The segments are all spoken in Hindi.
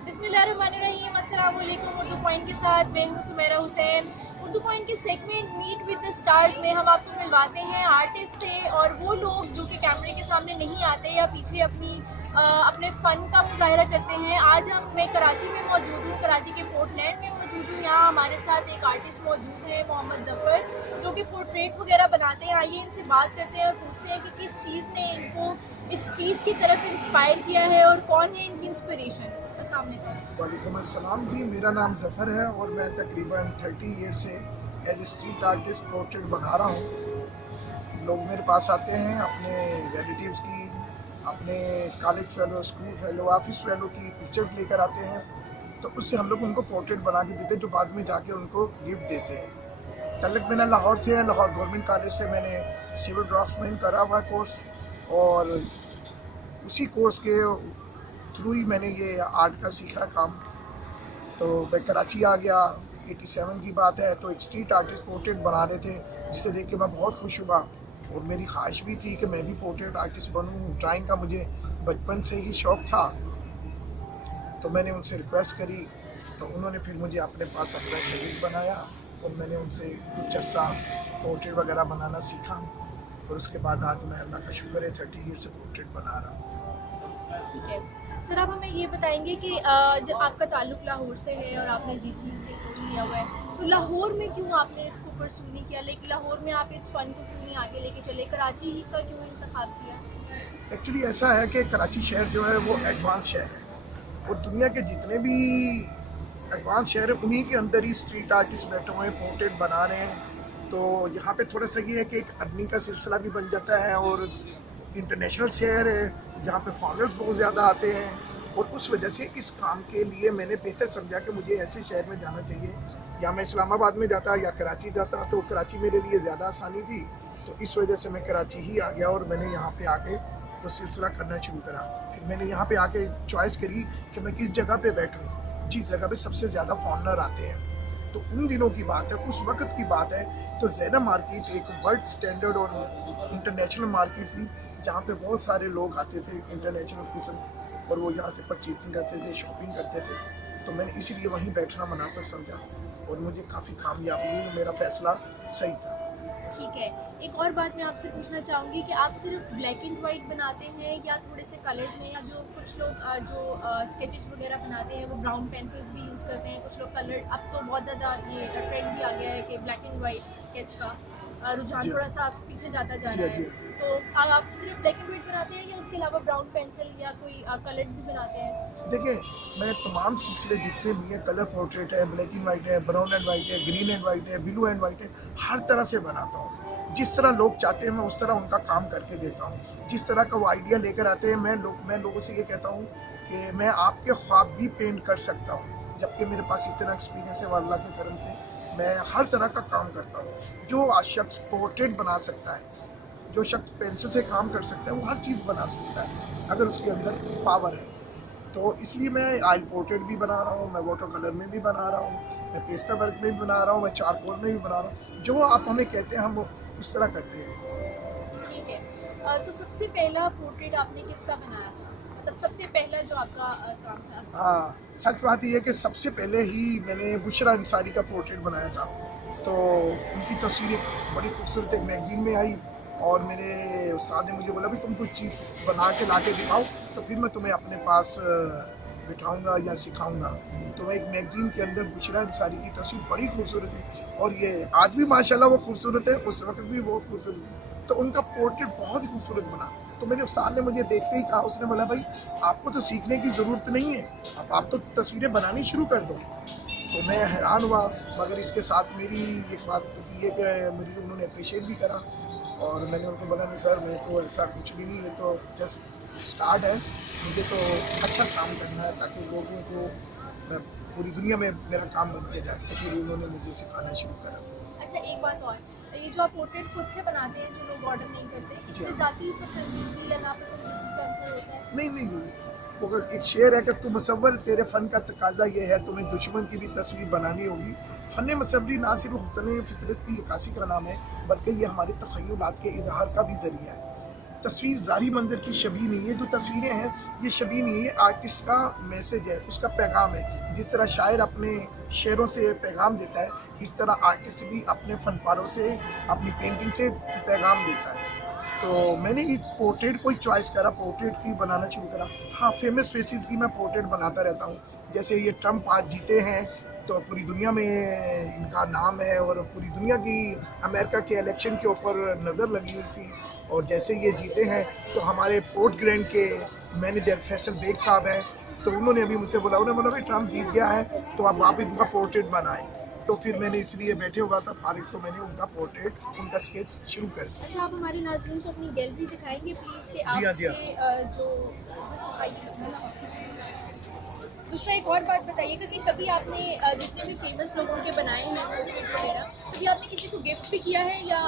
बिस्मिल्लाहिर्रहमानिर्रहीम, अस्सलाम वालेकुम। उर्दू पॉइंट के साथ मैं हूँ सुमेरा हुसैन। उर्दू पॉइंट के segment meet with the stars में हम आपको मिलवाते हैं आर्टिस्ट से और वो लोग जो कि कैमरे के सामने नहीं आते या पीछे अपने फ़न का मुजाहरा करते हैं। आज मैं कराची में मौजूद हूँ, कराची के पोर्टलैंड में मौजूद हूँ। यहाँ हमारे साथ एक आर्टिस्ट मौजूद है मोहम्मद ज़फ़र, जो कि पोर्ट्रेट वगैरह बनाते हैं। आइए इनसे बात करते हैं और पूछते हैं कि किस चीज़ ने इनको इस चीज़ की तरफ इंस्पायर किया है और कौन है इनकी इंस्पिरेशन। अस्सलाम वालेकुम। वालेकुम अस्सलाम जी, मेरा नाम ज़फ़र है और मैं तकरीबन 30 ईयर से एज स्ट्रीट आर्टिस्ट पोर्ट्रेट बना रहा हूँ। लोग मेरे पास आते हैं अपने रिलेटिव्स की, अपने college fellow, school fellow, office fellow की पिक्चर्स लेकर आते हैं, तो उससे हम लोग उनको पोर्ट्रेट बना के देते हैं, जो बाद में जाके उनको गिफ्ट देते हैं। तल्लुक़ मेरा लाहौर से है। लाहौर गवर्नमेंट कॉलेज से मैंने सिविल ड्राफ्ट्समैन करा हुआ कोर्स, और उसी कोर्स के थ्रू ही मैंने ये आर्ट का सीखा काम। तो मैं कराची आ गया, 87 की बात है। तो एक स्ट्रीट आर्टिस्ट पोर्ट्रेट बना रहे थे, जिसे देख के मैं बहुत खुश हुआ और मेरी ख्वाहिश भी थी कि मैं भी पोर्ट्रेट आर्टिस्ट बनूं। ड्राइंग का मुझे बचपन से ही शौक़ था, तो मैंने उनसे रिक्वेस्ट करी, तो उन्होंने फिर मुझे अपने पास अपना शरीक बनाया और मैंने उनसे कुछ अर्सा पोर्ट्रेट वगैरह बनाना सीखा। और उसके बाद आज मैं, अल्लाह का शुक्र है, 30 ईयर से पोर्ट्रेट बना रहा हूँ। ठीक है सर, आप हमें ये बताएंगे कि जब आपका ताल्लुक लाहौर से है और आपने GCU से कोर्स किया हुआ है, तो लाहौर में क्यों आपने इसको परस्यू नहीं किया, लेकिन लाहौर में आप इस फ़न को क्यों नहीं आगे लेके चले, कराची ही का क्यों इंतखाब किया? एक्चुअली ऐसा है कि कराची शहर जो है वो एडवांस शहर है, और दुनिया के जितने भी एडवांस शहर है उन्हीं के अंदर ही स्ट्रीट आर्टिस्ट बैठे हुए हैं, पोर्ट्रेट बना रहे हैं। तो यहाँ पे थोड़ा सा ये है कि एक अर्निंग का सिलसिला भी बन जाता है, और इंटरनेशनल शहर है जहाँ पे फॉरेनर्स बहुत ज़्यादा आते हैं, और उस वजह से इस काम के लिए मैंने बेहतर समझा कि मुझे ऐसे शहर में जाना चाहिए। या मैं इस्लामाबाद में जाता या कराची जाता, तो कराची मेरे लिए ज़्यादा आसानी थी। तो इस वजह से मैं कराची ही आ गया और मैंने यहाँ पे आके वो सिलसिला करना शुरू करा। फिर मैंने यहाँ पे आके चॉइस करी कि मैं किस जगह पे बैठूँ, जिस जगह पे सबसे ज़्यादा फॉरेनर आते हैं। तो उन दिनों की बात है, उस वक्त की बात है, तो ज़ैना मार्केट एक वर्ल्ड स्टैंडर्ड और इंटरनेशनल मार्केट थी, जहाँ पे बहुत सारे लोग आते थे इंटरनेशनल किस्म, और वो यहाँ से परचेजिंग करते थे, शॉपिंग करते थे। तो मैंने इसीलिए वहीं बैठना मुनासिब समझा और मुझे काफ़ी कामयाबी हुई। मेरा फ़ैसला सही था। ठीक है, एक और बात मैं आपसे पूछना चाहूँगी कि आप सिर्फ ब्लैक एंड वाइट बनाते हैं या थोड़े से कलर्स में, या जो कुछ लोग जो स्केचेस वगैरह बनाते हैं वो ब्राउन पेंसिल्स भी यूज़ करते हैं, कुछ लोग कलर, अब तो बहुत ज़्यादा ये ट्रेंड भी आ गया है कि ब्लैक एंड वाइट स्केच का रुझान थोड़ा सा पीछे जाता जा रहा है। तो आप सिर्फ ब्लैक एंड वाइट बनाते हैं या उसके अलावा ब्राउन पेंसिल या कोई कलर भी बनाते हैं? देखिए, मैं तमाम सिलसिले जितने भी हैं, कलर पोर्ट्रेट है, ब्लैक एंड वाइट है, ब्राउन एंड वाइट है, ग्रीन एंड वाइट है, ब्लू एंड वाइट है, हर तरह से बनाता हूँ। जिस तरह लोग चाहते हैं मैं उस तरह उनका काम करके देता हूँ। जिस तरह का वो आइडिया लेकर आते हैं, मैं लोगों से ये कहता हूँ कि मैं आपके ख्वाब भी पेंट कर सकता हूँ, जबकि मेरे पास इतना एक्सपीरियंस है अल्लाह के करम से। मैं हर तरह का काम करता हूँ। जो शख्स पोर्ट्रेट बना सकता है, जो शख्स पेंसिल से काम कर सकता है, वो हर चीज़ बना सकता है अगर उसके अंदर पावर है। तो इसलिए मैं ऑयल पोर्ट्रेट भी बना रहा हूँ, मैं वाटर कलर में भी बना रहा हूँ, मैं पेस्टल वर्क में भी बना रहा हूँ, मैं चारकोल में भी बना रहा हूँ। जो आप हमें कहते हैं हम उस तरह करते हैं। ठीक है, तो सबसे पहला पोर्ट्रेट आपने किसका बनाया था, मतलब सबसे पहला जो आपका काम था? हाँ, सच बात यह है कि सबसे पहले ही मैंने बुशरा अंसारी का पोर्ट्रेट बनाया था। तो उनकी तस्वीर एक बड़ी खूबसूरत एक मैगज़ीन में आई, और मेरे उस्ताद ने मुझे बोला भी तुम कुछ चीज़ बना के ला के दिखाओ, तो फिर मैं तुम्हें अपने पास बिठाऊंगा या सिखाऊंगा। तो मैं एक मैगज़ीन के अंदर बुशरा अंसारी की तस्वीर बड़ी खूबसूरत थी, और ये आज भी माशाल्लाह वो खूबसूरत है, उस वक्त भी बहुत खूबसूरत थी। तो उनका पोर्ट्रेट बहुत ही खूबसूरत बना। तो मेरे उस्ताद ने मुझे देखते ही कहा, उसने बोला भाई आपको तो सीखने की ज़रूरत नहीं है, अब आप तो तस्वीरें बनानी शुरू कर दो। तो मैं हैरान हुआ, मगर इसके साथ मेरी एक बात की है कि मुझे उन्होंने अप्रिशिएट भी करा, और मैंने उनको बोला नहीं सर, मैं तो ऐसा कुछ भी नहीं है, तो जस्ट स्टार्ट है, मुझे तो अच्छा काम करना है ताकि लोगों को मैं पूरी दुनिया में मेरा काम बन के जाए। तो फिर उन्होंने मुझे सिखाना शुरू करा। अच्छा, एक बात और, ये जो आप पोर्ट्रेट खुद से बनाते हैं, जो लोग ऑर्डर नहीं करते, इसमें ज़ाती पसंदीदा या नापसंदीदा का आंसर होता है? नहीं, वो एक शेर है कि तू मुसव्वर, तेरे फ़न का तकाजा ये है, तुम्हें दुश्मन की भी तस्वीर बनानी होगी। फ़न मुसव्वरी ना सिर्फ हुस्न फितरत की अक्कासी का नाम है, बल्कि ये हमारे तख़य्युलात के इज़हार का भी ज़रिया है। तस्वीर ज़ाहिरी मंजर की शबीह नहीं है, जो तस्वीरें हैं ये शबीह नहीं है, आर्टिस्ट का मैसेज है, उसका पैगाम है। जिस तरह शायर अपने शेरों से पैगाम देता है, इस तरह आर्टिस्ट भी अपने फनपारों से, अपनी पेंटिंग से पैगाम देता है। तो मैंने ये पोर्ट्रेट कोई चॉइस करा, पोर्ट्रेट की बनाना शुरू करा। हाँ, फेमस फेसेस की मैं पोर्ट्रेट बनाता रहता हूँ। जैसे ये ट्रम्प आज जीते हैं तो पूरी दुनिया में इनका नाम है और पूरी दुनिया की अमेरिका के इलेक्शन के ऊपर नज़र लगी हुई थी। और जैसे ये जीते हैं तो हमारे पोर्ट ग्रैंड के मैनेजर फैसल बेग साहब हैं, तो उन्होंने अभी मुझसे बोला, उन्होंने बोला भाई ट्रम्प जीत गया है तो अब आप इनका पोर्ट्रेट बनाएं। तो फिर मैंने इसलिए बैठे हुआ था फारिग, तो मैंने उनका पोर्ट्रेट, उनका स्केच शुरू कर दिया। अच्छा, आप हमारे नाज़रीन को अपनी गैलरी दिखाएंगे प्लीज़ कि जी हाँ, जी हाँ। आपके जो दूसरा एक और बात बताइएगा कि कभी आपने जितने भी फेमस लोगों के बनाए हैं पोर्ट्रेट वगैरह, कभी आपने किसी को गिफ्ट भी किया है या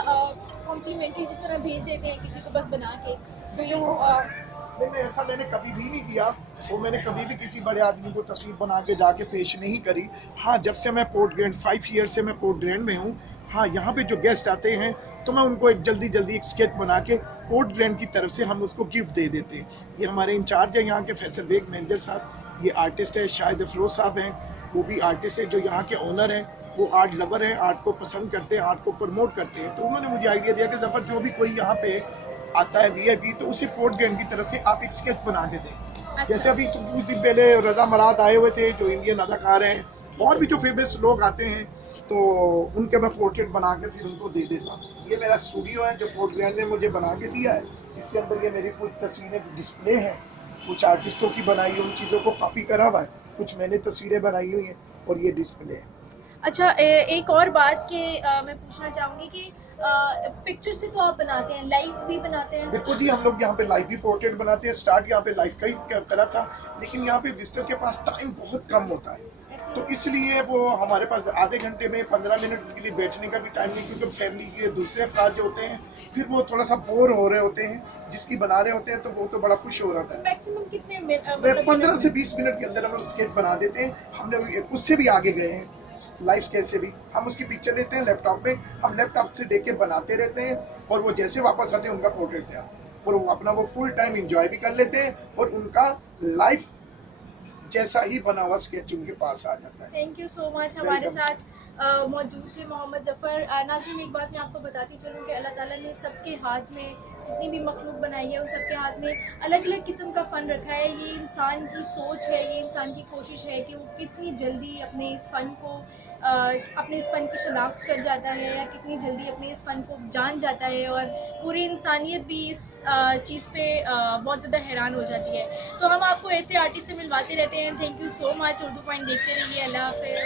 कॉम्प्लीमेंट्री जिस तरह भेज देते हैं किसी को बस बना के? नहीं, मैं ऐसा मैंने कभी भी नहीं किया। वो मैंने कभी भी किसी बड़े आदमी को तस्वीर बना के जाके पेश नहीं करी। हाँ, जब से मैं पोर्ट ग्रैंड 5 ईयर से मैं पोर्ट ग्रैंड में हूँ, हाँ, यहाँ पे जो गेस्ट आते हैं तो मैं उनको एक जल्दी एक स्केच बना के पोर्ट ग्रैंड की तरफ से हम उसको गिफ्ट दे देते हैं। ये हमारे इंचार्ज है यहाँ के फैसल बेग मैनेजर साहब, ये आर्टिस्ट है शाहिद अफरोज साहब हैं, वो भी आर्टिस्ट है जो यहाँ के ओनर हैं, वो आर्ट लवर हैं, आर्ट को पसंद करते हैं, आर्ट को प्रमोट करते हैं। तो उन्होंने मुझे आइडिया दिया कि जफर जो भी कोई यहाँ पे आता है VIP, तो उसे पोर्ट ग्रैंड की तरफ से आप एक स्केच बना के दें। अच्छा। जैसे अभी तो कुछ दिन पहले रजा मराद आए हुए थे जो इंडियन अदाकार हैं, और भी जो फेमस लोग आते हैं तो उनके मैं पोर्ट्रेट बना के फिर उनको दे देता हूँ। ये मेरा स्टूडियो है जो पोर्ट ग्रैंड ने मुझे बना के दिया है। इसके अंदर ये मेरी कुछ तस्वीरें डिस्प्ले हैं, कुछ आर्टिस्टों की बनाई हुई चीज़ों को कॉपी करा हुआ है, कुछ मैंने तस्वीरें बनाई हुई हैं और ये डिस्प्ले है। अच्छा, एक और बात कि मैं पूछना चाहूँगी कि पिक्चर से तो आप बनाते हैं, लाइव भी बनाते हैं? बिल्कुल जी, हम लोग यहाँ पे लाइव भी पोर्ट्रेट बनाते हैं। स्टार्ट यहाँ पे लाइव का ही करा था, लेकिन यहाँ पे विजिटर के पास टाइम बहुत कम होता है, तो इसलिए वो हमारे पास आधे घंटे में 15 मिनट के लिए बैठने का भी टाइम नहीं, क्योंकि फैमिली के दूसरे अफराद जो होते हैं फिर वो थोड़ा सा बोर हो रहे होते हैं, जिसकी बना रहे होते हैं तो वो तो बड़ा खुश हो रहा था। मैक्सिमम कितने 15 से 20 मिनट के अंदर हम लोग स्केच बना देते हैं। हमने उससे भी आगे गए हैं, लाइव स्केच से भी। हम उसकी पिक्चर लेते हैं लैपटॉप में, हम लैपटॉप से देख के बनाते रहते हैं और वो जैसे वापस आते हैं उनका पोर्ट्रेट तैयार, और वो अपना वो फुल टाइम इंजॉय भी कर लेते हैं और उनका लाइफ जैसा ही बना हुआ स्केच उनके पास आ जाता है। Thank you so much. हमारे साथ मौजूद थे मोहम्मद ज़फ़र। नाज़रीन, एक बात मैं आपको बताती चलूँ कि अल्लाह ताला ने सबके हाथ में, जितनी भी मखलूक बनाई है उन सबके हाथ में अलग अलग किस्म का फ़न रखा है। ये इंसान की सोच है, ये इंसान की कोशिश है कि वो कितनी जल्दी अपने इस फ़न को अपने इस फ़न की शनाख्त कर जाता है या कितनी जल्दी अपने इस फ़न को जान जाता है, और पूरी इंसानियत भी इस चीज़ पे बहुत ज़्यादा हैरान हो जाती है। तो हम आपको ऐसे आर्टिस्ट से मिलवाते रहते हैं। Thank you so much. Urdu point देखते रहिए। अल्लाह हाफ़िज़।